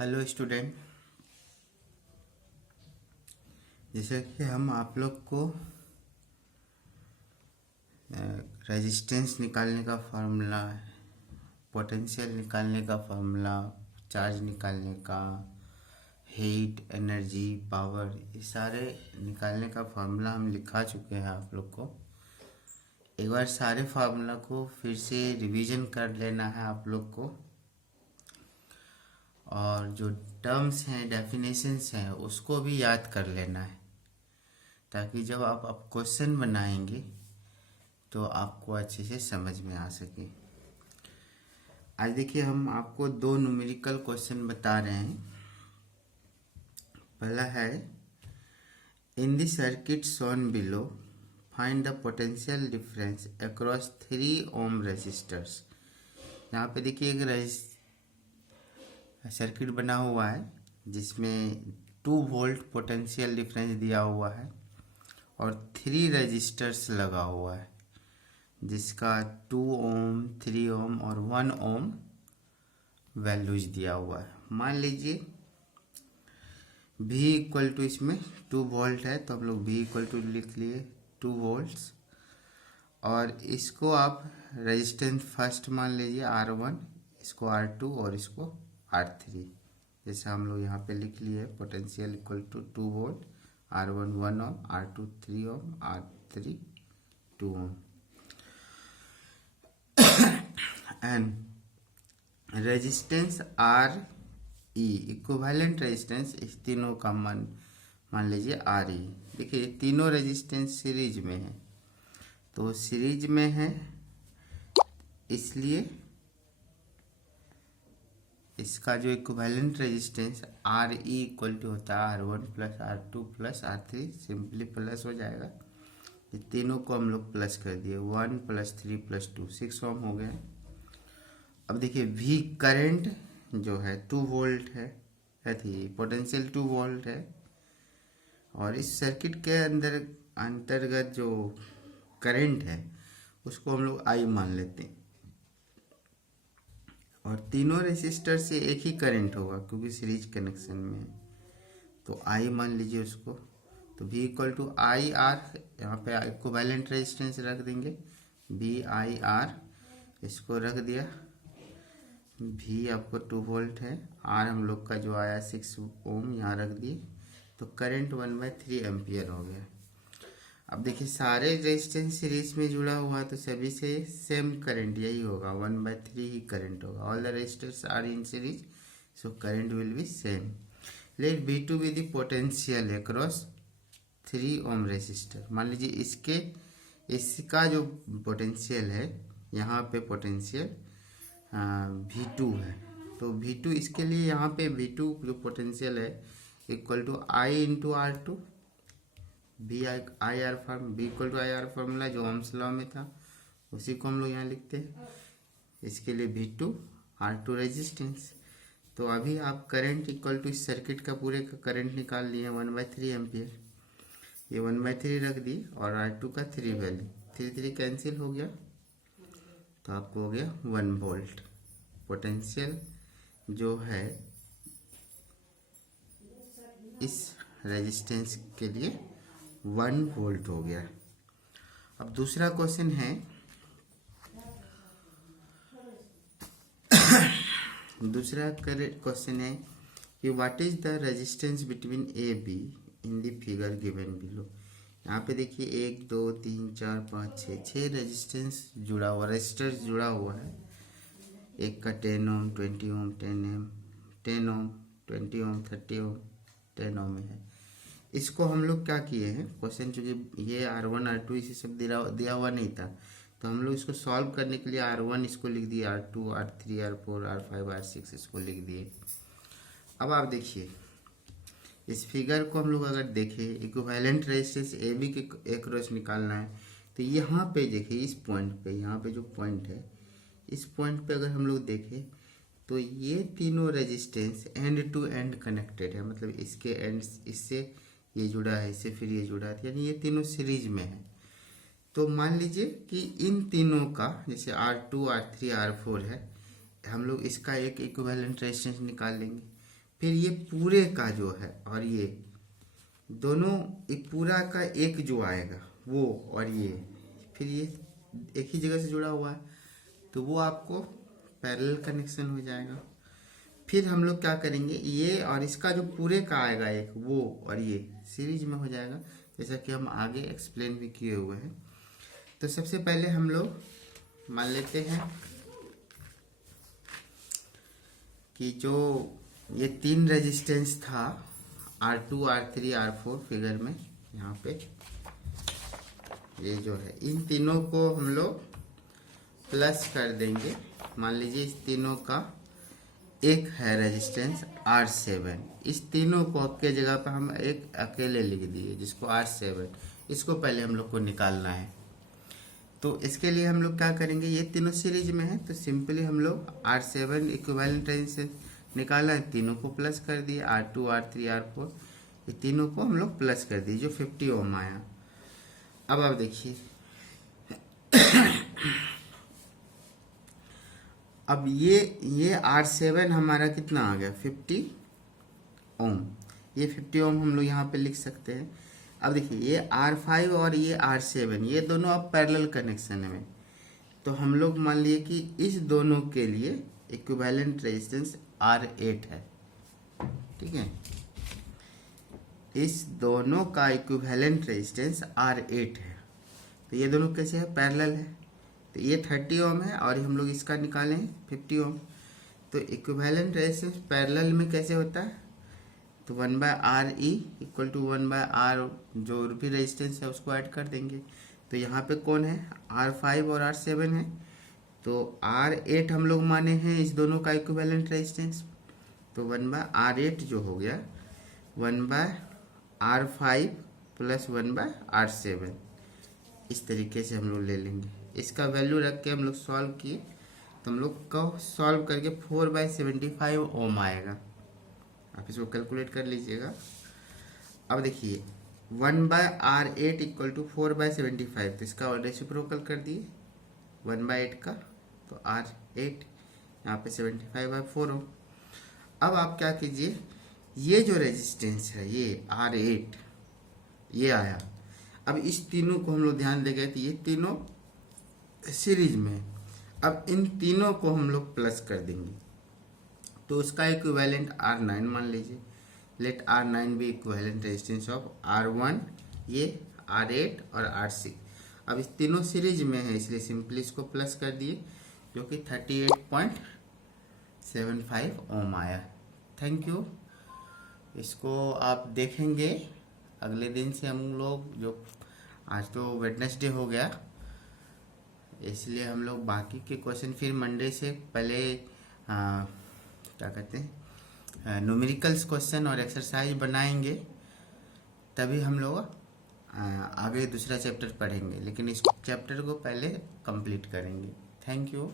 Hello student, जैसे कि हम आप लोग को रेजिस्टेंस निकालने का फार्मूला, पोटेंशियल निकालने का फार्मूला, चार्ज निकालने का, हीट, एनर्जी, पावर, ये सारे निकालने का फार्मूला हम लिखा चुके हैं आप लोग को। एक बार सारे फार्मूला को फिर से रिवीजन कर लेना है आप लोग को, और जो टर्म्स हैं, डेफिनेशंस हैं, उसको भी याद कर लेना है, ताकि जब आप क्वेश्चन बनाएंगे तो आपको अच्छे से समझ में आ सके। आज देखिए, हम आपको दो न्यूमेरिकल क्वेश्चन बता रहे हैं। पहला है, in the circuit shown below find the potential difference across 3 ohm resistors. यहाँ पे देखिए एक सर्किट बना हुआ है जिसमें 2 वोल्ट पोटेंशियल डिफरेंस दिया हुआ है और 3 रजिस्टर्स लगा हुआ है जिसका 2 ओम, 3 ओम और 1 ओम वैल्यूज दिया हुआ है। मान लीजिए V इक्वल टू, इसमें 2 वोल्ट है तो हम लोग V इक्वल टू लिख लिए 2 वोल्ट्स, और इसको आप रेजिस्टेंस फर्स्ट मान लीजिए R1, इसको R2 और इसको R3। जैसे हम लोग यहाँ पे लिख लिए potential equal to 2 volt, R1 1 ohm, R2 3 ohm, R3 2 ohm, and resistance R E, equivalent resistance इस तीनों का मान लीजिए आर ई। देखिए तीनों रेजिस्टेंस सीरीज में है, तो सीरीज में है इसलिए इसका जो equivalent resistance R E equal to होता है R1 plus R2 plus R3, simply plus हो जाएगा। ये तीनों को हम लोग प्लस कर दिए, 1 प्लस 3 प्लस 2, 6 ओम हो गया। अब देखिए V करंट जो है 2 वोल्ट है, पोटेंशियल 2 वोल्ट है, और इस सर्किट के अंतर्गत जो करंट है उसको हम लोग I मान लेते हैं, और तीनों रेसिस्टर से एक ही करंट होगा क्योंकि सीरीज कनेक्शन में है, तो I मान लीजिए उसको। तो V equal to I R, यहाँ पे इक्विवेलेंट रेजिस्टेंस रख देंगे, VIR, इसको रख दिया। V आपको 2 वोल्ट है, R हम लोग का जो आया 6 ओम यहाँ रख दिए, तो करंट 1/3 एम्पियर हो गया। अब देखिए सारे रेजिस्टेंस सीरीज में जुड़ा हुआ तो सभी से सेम करंट यही होगा, 1/3 ही करंट होगा। All the resistors are in series, so current will be same. Let V2 be the potential across 3 ohm resistor. मान लीजिए इसका जो पोटेंशियल है, यहाँ पे पोटेंशियल V2 है, तो V2 इसके लिए यहाँ पे V2 जो पोटेंशियल है equal to I into R2, V equal to IR formula जो ओम्स लॉ में था उसी को हम लोग यहाँ लिखते हैं। इसके लिए V2 R2 रेजिस्टेंस। तो अभी आप करंट इक्वल टू इस सर्किट का पूरे का करंट निकाल लिए 1/3 एम्पियर, ये 1/3 रख दी, और R2 का 3 वैल्यू, 3 कैंसिल हो गया, तो आपको हो गया 1 वोल्ट। पोटेंशियल जो है इस रेजिस्टेंस के लिए 1 वोल्ट हो गया। अब दूसरा क्वेश्चन है, कि what is the resistance between A be in the figure given below. यहाँ पे देखिए 1 2 3 4 5 6 रेजिस्टेंस जुड़ा हुआ, रेजिस्टर्स जुड़ा हुआ है। एक का 10 ओम, 20 ओम, 10 ओम, 20 ओम, 30 ओम, 10 ओम है। इसको हम लोग क्या किए हैं, क्वेश्चन चूंकि ये R1 R2 इसे सब दिया हुआ नहीं था, तो हम लोग इसको सॉल्व करने के लिए R1 इसको लिख दिए, R2 R3 R4 R5 R6 इसको लिख दिए। अब आप देखिए इस फिगर को हम लोग अगर देखें, इक्विवेलेंट रेजिस्टेंस ए बी के अक्रॉस निकालना है, तो यहाँ पे देखिए इस पॉइंट पे, यहाँ पे जो पॉइंट है इस पॉइंट पे अगर हम लोग देखें तो ये तीनों resistance end to end connected है, मतलब इसके एंड इससे ये जुड़ा है, इससे फिर ये जुड़ा है, यानी ये तीनों सीरीज में है। तो मान लीजिए कि इन तीनों का जैसे R2 R3 R4 है, हम लोग इसका एक इक्विवेलेंट रेजिस्टेंस निकाल लेंगे। फिर ये पूरे का जो है और ये दोनों, ये पूरा का एक जो आएगा वो, और ये फिर ये एक ही जगह से जुड़ा हुआ है तो वो आपको पैरेलल कनेक्शन हो जाएगा। फिर हम लोग क्या करेंगे, ये और इसका जो पूरे का आएगा एक, वो और ये सीरीज में हो जाएगा, जैसा कि हम आगे एक्सप्लेन भी किए हुए हैं। तो सबसे पहले हम लोग मान लेते हैं कि जो ये 3 रेजिस्टेंस था R2, R3, R4 फिगर में यहाँ पे, ये जो है इन तीनों को हम लोग प्लस कर देंगे। मान लीजिए इस तीनों का एक है रेजिस्टेंस R7, इस तीनों को के जगह पर हम एक अकेले लिख दिए जिसको R7, इसको पहले हम लोग को निकालना है। तो इसके लिए हम लोग क्या करेंगे, ये तीनों सीरीज में है तो सिंपली हम लोग R7 इक्विवेलेंट रेजिस्टेंस निकाला है, तीनों को प्लस कर दिए, R2, R3, R4 ये तीनों को हम लोग प्लस कर दिए जो 50 ओम आया। अब आप देखिए अब ये R7 हमारा कितना आ गया 50 ओम, ये 50 ओम हम लोग यहाँ पे लिख सकते हैं। अब देखिए ये R5 और ये R7 ये दोनों अब पैरेलल कनेक्शन में, तो हम लोग मान लिए कि इस दोनों के लिए इक्विवेलेंट रेजिस्टेंस R8 है, ठीक है। इस दोनों का इक्विवेलेंट रेजिस्टेंस R8 है, तो ये दोनों कैसे है, पैरेलल है। तो ये 30 ओम है और हम लोग इसका निकालें 50 ओम। तो इक्विवेलेंट रेजिस्टेंस पैरेलल में कैसे होता है, तो 1/RE इक्वल टू 1/R जो भी रेजिस्टेंस है उसको ऐड कर देंगे। तो यहाँ पे कौन है, R5 और R7 है, तो R8 हम लोग माने हैं इस दोनों का इक्विवेलेंट रेजिस्टेंस, तो 1/R8 जो हो गया 1/R5 प्लस 1/R7, इस तरीके से हम लोग ले लेंगे। इसका वैल्यू रख के हम लोग सॉल्व किए तो हम लोग को सॉल्व करके 4/75 ओम आएगा। आप इसको कैलकुलेट कर लीजिएगा। अब देखिए 1/R8 इक्वल टू 4/75, तो इसका रेसिप्रोकल कर दिए 1/8 का, तो R8 यहाँ पे 75/4 हो। अब आप क्या कीजिए, ये जो रेजिस्टेंस है ये R8 ये आया, अब इस तीनों को हम लोग ध्यान देंगे तो ये तीनों सीरीज में, अब इन तीनों को हम लोग प्लस कर देंगे तो उसका इक्विवेलेंट R9 मान लीजिए। लेट R9 भी इक्विवेलेंट रेजिस्टेंस ऑफ R1, ये R8 और R6। अब इस तीनों सीरीज में है इसलिए सिंपली इसको प्लस कर दिए जो कि 38.75 ओम आया। Thank you. इसको आप देखेंगे अगले दिन से हम लोग, जो आज तो वेडनेसडे हो गया इसलिए हम लोग बाकी के क्वेश्चन फिर मंडे से पहले क्या कहते हैं न्यूमेरिकल्स क्वेश्चन और एक्सरसाइज बनाएंगे, तभी हम लोग आगे दूसरा चैप्टर पढ़ेंगे, लेकिन इस चैप्टर को पहले कंप्लीट करेंगे। Thank you.